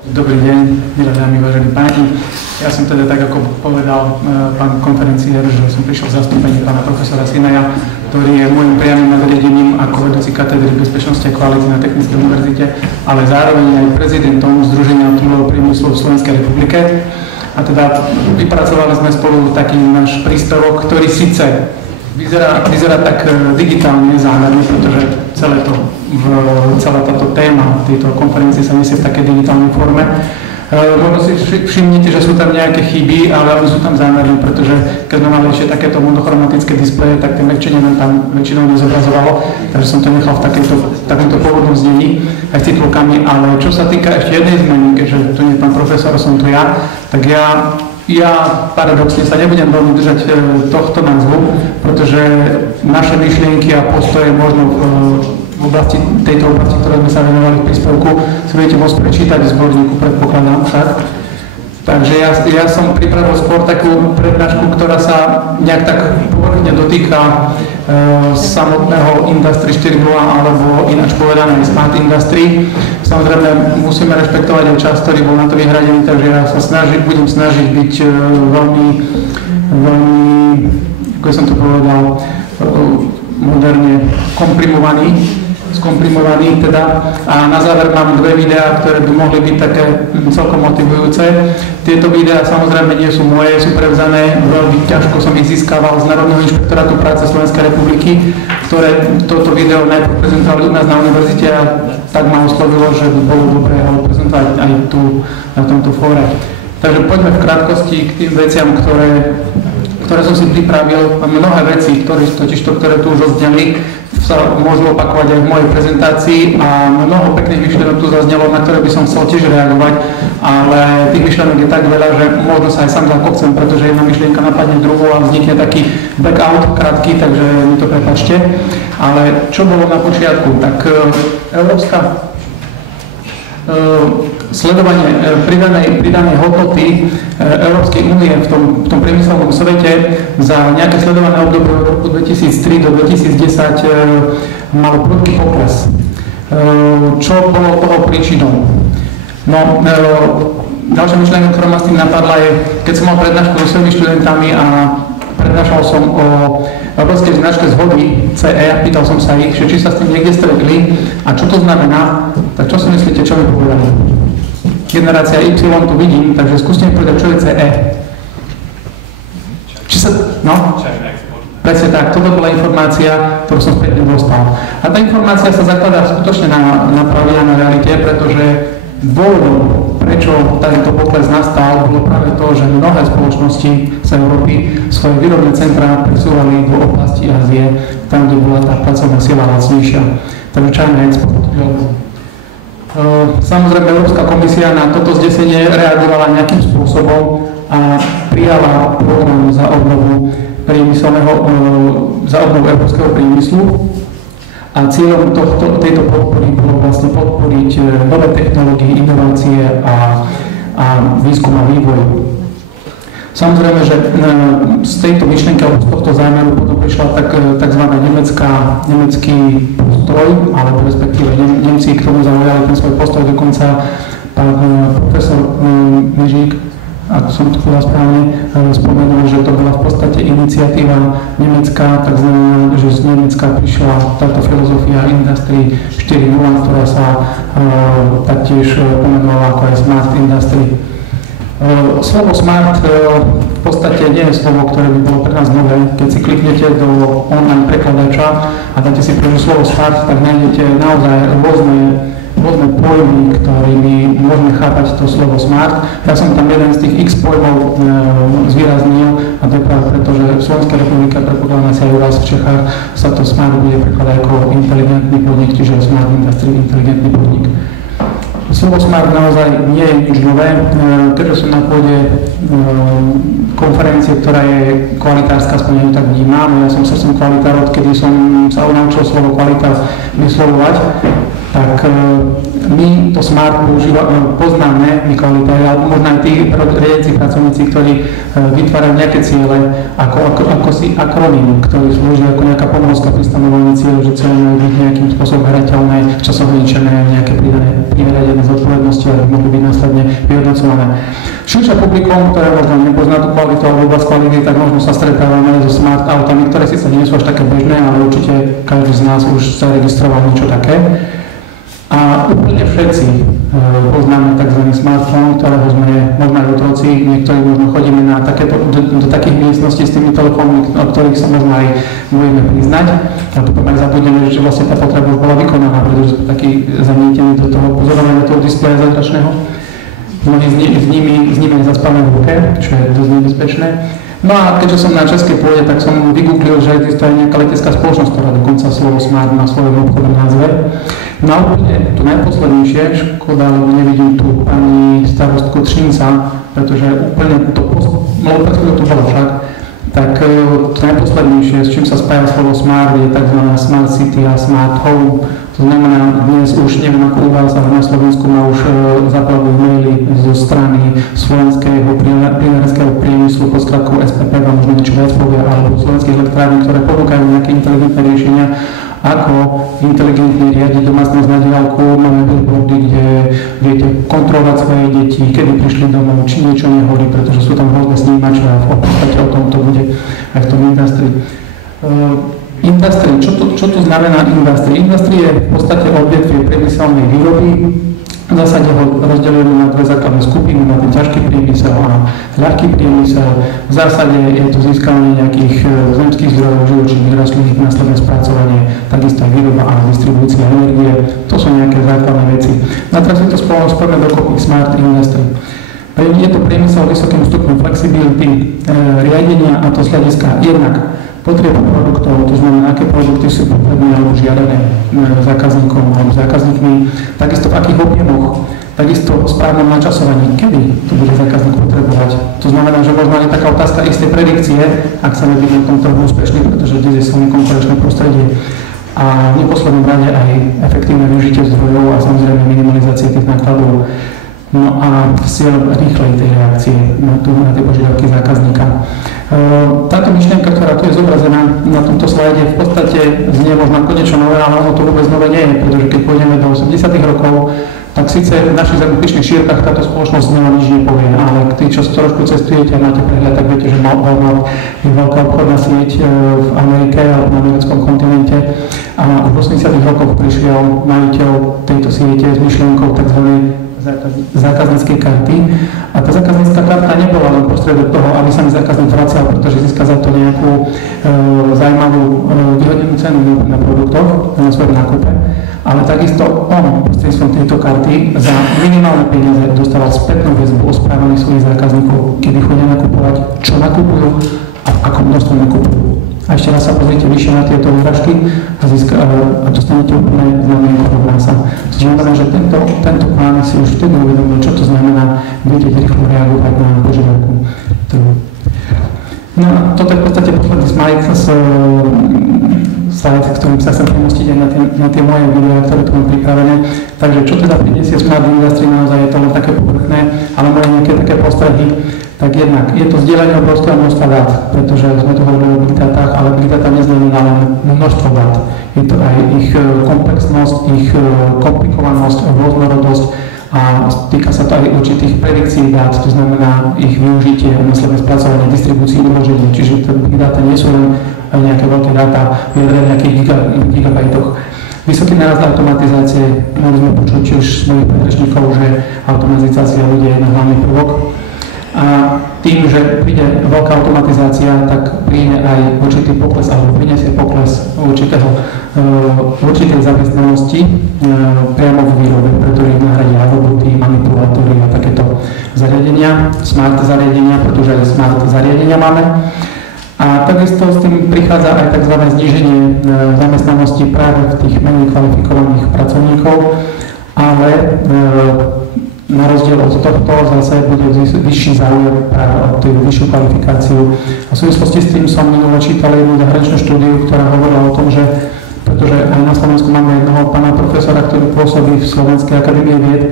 Dobrý deň, milé dámy, vážení páni. Ja som teda tak, ako povedal pán konferenciér, že som prišiel v zastúpení pána profesora Sinaja, ktorý je môjim priamym nadriadením ako vedúci katedry bezpečnosti a kvality na Technickej univerzite, ale zároveň aj prezidentom Združenia automobilového priemyslu v Slovenskej republike. A teda vypracovali sme spolu taký náš príspevok, ktorý síce vyzerá tak digitálne zámerne, pretože celá táto téma tejto konferencie sa nesie v takej digitálnej forme. Možno si všimnite, že sú tam nejaké chyby, ale oni sú tam zámerne, pretože keď sme mali ešte takéto monochromatické displeje, tak tie mekčenie nám tam väčšinou nezobrazovalo, takže som to nechal v takomto pôvodnom znení aj s titulkami, ale čo sa týka ešte jednej zmeny, keďže tu nie je pán profesor, som tu ja, tak ja paradoxne sa nebudem veľmi držať tohto názvu, pretože naše myšlienky a postoje možno v tejto oblasti, ktoré sme sa venovali v príspevku, si budete môcť prečítať v zborníku, predpokladám však. Takže ja som pripravil skôr takú prednášku, ktorá sa nejak tak povrchne dotýka samotného Industry 4.0 alebo ináč povedané Smart Industry. Samozrejme musíme rešpektovať aj čas, ktorý bol na to vyhradený, takže ja sa budem snažiť byť veľmi, ako som to povedal, moderne skomprimovaný teda. A na záver mám dve videá, ktoré by mohli byť také celkom motivujúce. Tieto videá samozrejme nie sú moje, sú prevzané, veľmi ťažko som ich získaval z Národného inšpektorátu práce Slovenskej republiky, ktoré toto video najprv prezentovali u nás na univerzite a tak ma oslovilo, že by bolo dobré ho prezentovať aj tu na tomto fóre. Takže poďme v krátkosti k tým veciam, ktoré som si pripravil. Mnohé veci, ktoré tu už odzneli, sa môžu opakovať aj v mojej prezentácii a mnoho pekných myšlienok tu zaznelo, na ktoré by som chcel tiež reagovať, ale tých myšlienok je tak veľa, že možno sa aj sám zakopcem, pretože jedna myšlienka napadne druhú a vznikne taký blackout krátky, takže mi to prepáčte. Ale čo bolo na počiatku? Tak sledovanie pridanej hodnoty Európskej únie v tom priemyselnom svete za nejaké sledované obdobie od roku 2003 do 2010 malo prudký pokles. Čo bolo toho príčinou? No, ďalšia myšlienka, ktorá ma s tým napadla je, keď som mal prednášku so svojimi študentami a prednášal som o európskej značke zhody CE, pýtal som sa ich, či sa s tým niekde stretli a čo to znamená, tak čo si myslíte, čo mi povedali? Generácia Y tu vidím, takže skúste mi povedať, čo je CE. Presne tak, toto bola informácia, ktorú som späť nedostal. A tá informácia sa zakladá skutočne na pravde a na realite, pretože dôvodom, prečo tento pokles nastal, bolo práve to, že mnohé spoločnosti z Európy svoje výrobné centrá presúvali do oblasti Ázie, tam, kde bola tá pracovná sila lacnejšia. Takže China Export. Samozrejme, Európska komisia na toto zdesenie reagovala nejakým spôsobom a prijala program za obnovu európskeho priemyslu. A cieľom tejto podpory bolo vlastne podporiť nové technológie, inovácie a výskum a vývoj. Samozrejme, že z tejto myšlienky alebo z tohto zámeru potom prišla tzv. nemecký postoj, alebo respektíve Nemci k tomu zaujali ten svoj postoj, dokonca pán profesor Mežík, ak som to povedal správne, spomenul, že to bola v podstate iniciatíva nemecká, tak znamená, že z Nemecka prišla táto filozofia Industry 4.0, ktorá sa taktiež pomenovala ako aj Smart Industry. Slovo smart v podstate nie je slovo, ktoré by bolo pre nás nové. Keď si kliknete do online prekladača a dáte si prvú slovo smart, tak nájdete naozaj rôzne pojmy, ktorými môžeme chápať to slovo smart. Ja som tam jeden z tých x pojmov zvýraznil a to je práve preto, že v Slovenskej republike, predpokladám si aj u vás v Čechách, sa to smart bude prekladať ako inteligentný podnik, čiže smart industry, inteligentný podnik. Slovo smart naozaj nie je nič nové, keďže som na pôde konferencie, ktorá je kvalitárska, aspoň ja ju tak vnímam. Ja som srdcom kvalitár, odkedy som sa naučil slovo kvalita vyslovovať, tak my to smart poznáme, my kvalitári, alebo možno aj tí riadiaci pracovníci, ktorí vytvárajú nejaké ciele ako si akroným, ktorý slúži ako nejaká pomôcka pri stanovení cieľov, že cieľe majú byť nejakým spôsobom hrateľné, časohraničené, nejaké priradené zodpovednosti, ale mohli byť následne vyhodnocované. Širšie publikum, ktoré možno nepozná tú kvalitu alebo oblasť kvality, tak možno sa stretávame so smart autami, ktoré síce nie sú až také bežné, ale určite každý z nás už zaregistroval niečo také. A úplne všetci poznáme tzv. Smartfón, ktorého sme možno aj otroci, niektorí možno chodíme na do takých miestností s tými telefónmi, o ktorých sa možno aj budeme priznať. A potom aj zabudneme, že vlastne tá potreba už bola vykonaná, pretože sme takí zanietení do toho pozorovania toho displeja zajtračného. Mnohí s nimi zaspáme v ruke, čo je dosť nebezpečné. No a keďže som na českej pôde, tak som vygooglil, že existuje nejaká letecká spoločnosť, ktorá dokonca slovo smart na svojom obchodnom názve. No a úplne to najposlednejšie, škoda, lebo nevidím tu pani starostku Třinca, pretože úplne to bolo však, tak to najposlednejšie, s čím sa spája slovo smart, je tzv. Smart city a smart home. To znamená, dnes už neviem ako u vás, ale na Slovensku ma už zaplavujú maily zo strany slovenského plynárenského priemyslu pod skratkou SPP, vám možno niečo viac povie, alebo slovenských elektrární, ktoré ponúkajú nejaké inteligentné riešenia, ako inteligentne riadiť domácnosť na diaľku. Máme billboardy, kde viete kontrolovať svoje deti, kedy prišli domov, či niečo nehorí, pretože sú tam rôzne snímače a v podstate o tom to bude aj v tom Industry, čo to znamená industry? Industry je v podstate odvetvie priemyselnej výroby. V zásade ho rozdeľujeme na dve základné skupiny, na ten ťažký priemysel a ľahký priemysel. V zásade je to získanie nejakých zemských zdrojov, živočíšnych rastlín, následné spracovanie, takisto aj výroba a distribúcia energie. To sú nejaké základné veci. A teraz si to spojíme dokopy Smart Industry. Je to priemysel vysokým stupňom flexibility, riadenia, a to z hľadiska jednak potrieba produktov, to znamená, aké produkty sú potrebné alebo žiadané zákazníkom alebo zákazníkmi, takisto v akých objemoch, takisto správnom načasovaní, kedy to bude zákazník potrebovať. To znamená, že možno je taká otázka istej predikcie, ak sa byť na tom trhu úspešný, pretože dnes je silné konkurenčné prostredie. A v neposlednom rade aj efektívne využitie zdrojov a samozrejme minimalizácie tých nákladov. No a cieľ rýchlej tej reakcie na tie požiadavky zákazníka. Táto myšlienka, ktorá tu je zobrazená na tomto slajde, v podstate znie možno ako niečo nové, ale ono to vôbec nové nie je, pretože keď pôjdeme do 80. rokov, tak síce v našich zemepisných šírkach táto spoločnosť znova nič nepovie, ale tí, čo trošku cestujete a máte prehľad, tak viete, že Walmart je veľká obchodná sieť v Amerike alebo na americkom kontinente a v 80. rokoch prišiel majiteľ tejto siete s myšlienkou tzv. Zákazníckej karty. A tá zákaznícka karta nebola len prostriedok toho, aby sa mi zákazník vracial, pretože získa za to nejakú zaujímavú výhodnú cenu na produktoch, na svojom nákupe, ale takisto on prostredstvom tejto karty za minimálne peniaze dostával spätnú väzbu o správaní svojich zákazníkov, kedy chodia nakupovať, čo nakupujú a v akom množstve nakupujú. A ešte raz sa pozrite vyššie na tieto výražky a dostanete úplne znamienko rovnása. To znamená, že tento plán si už vtedy uvedomil, čo to znamená vedieť rýchlo reagovať na požiadavku. No a toto je v podstate posledný slajd, ktorým sa chcem premostiť aj na tie moje videá, ktoré tu mám pripravené. Takže čo teda prinesie Smart Industry, naozaj je to len také povrchné, ale moje nejaké také postrehy. Tak jednak je to zdieľanie obrovského množstva dát, pretože sme tu hovorili o big dátach, ale big data neznamená len množstvo dát. Je to aj ich komplexnosť, ich komplikovanosť, rôznorodosť a týka sa to aj určitých predikcií dát, to znamená ich využitie a následné spracovanie, distribúcii, uloženie. Čiže big data nie sú len nejaké veľké dáta v nejakých gigabajtoch. Vysoký nárast automatizácie, mohli sme počuť tiež svojich predrečníkov, že automatizácia ľudia je na hlavný prvok. A tým, že príde veľká automatizácia, tak príde aj určitý pokles, alebo prinesie pokles určitej zamestnanosti priamo v výrobe, pretože ich nahradia roboty, manipulátory a takéto zariadenia, smart zariadenia, pretože aj smart zariadenia máme. A takisto s tým prichádza aj tzv. Zníženie zamestnanosti práve v tých menej kvalifikovaných pracovníkov, ale na rozdiel od tohto zase bude vyšší záujem práve o tú vyššiu kvalifikáciu. A v súvislosti s tým som minule čítal jednu zahraničnú štúdiu, ktorá hovorila o tom, že pretože aj na Slovensku máme jednoho pána profesora, ktorý pôsobí v Slovenskej akadémie vied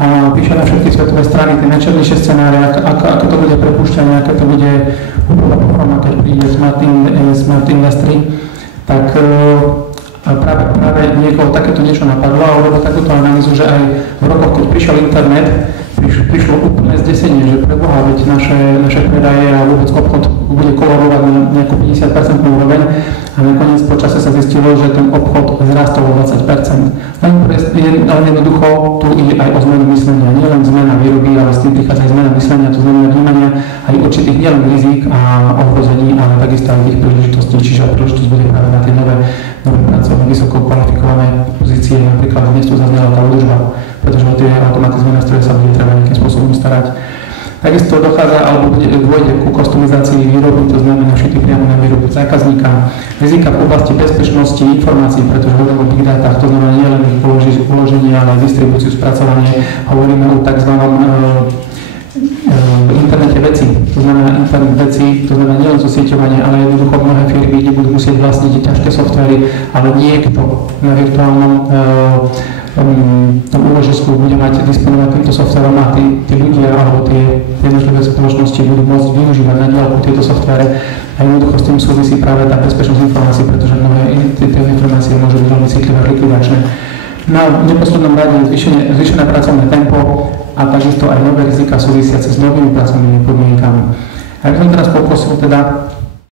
a píše na všetky svetové strany tie najčernejšie scenáre, ako to bude prepúšťanie, ako to bude úplná pohroma, keď príde Smart Industry, tak práve niekoho takéto niečo napadlo a urobil takúto analýzu, že aj v rokoch, keď prišiel internet, prišlo úplné zdesenie, že pre Boha, veď naše predaje a vôbec obchod bude kolorovať na nejakú 50% úroveň a nakoniec po čase sa zistilo, že ten obchod zrastol o 20%. Ale jednoducho tu ide aj o zmenu myslenia. Nie len zmena výroby, ale s tým prichádza aj zmena myslenia, to znamená vnímania aj určitých nielen rizík a ohrození, ale takisto aj ich príležitostí. Čiže príležitosť bude práve na tie nové pracovné, vysoko kvalifikované pozície. Napríklad dnes tu zaznela tá údržba, pretože o tie automatizované nástroje sa bude treba nejakým spôsobom starať. Takisto dochádza alebo dôjde ku kustomizácii výroby, to znamená všetky priamo na výrobu zákazníka. Rizika v oblasti bezpečnosti informácií, pretože hovoríme o big dátach, to znamená nielen ich uloženie, ale aj distribúciu, spracovanie. Hovoríme o tzv. Internete veci, to znamená internet veci, to znamená nielen zosieťovanie, ale jednoducho mnohé firmy nebudú musieť vlastniť ťažké softvery, ale niekto na virtuálnom tom úložisku bude mať disponovať týmto softverom a tí ľudia alebo tie jednotlivé spoločnosti budú môcť využívať na diaľku tieto softvere a jednoducho s tým súvisí práve tá bezpečnosť informácií, pretože mnohé tieto informácie môžu byť veľmi citlivé a likvidačné. Na neposlednom rade zvýšené pracovné tempo a takisto aj nové rizika súvisiace s novými pracovnými podmienkami. A ja by som teraz poprosil teda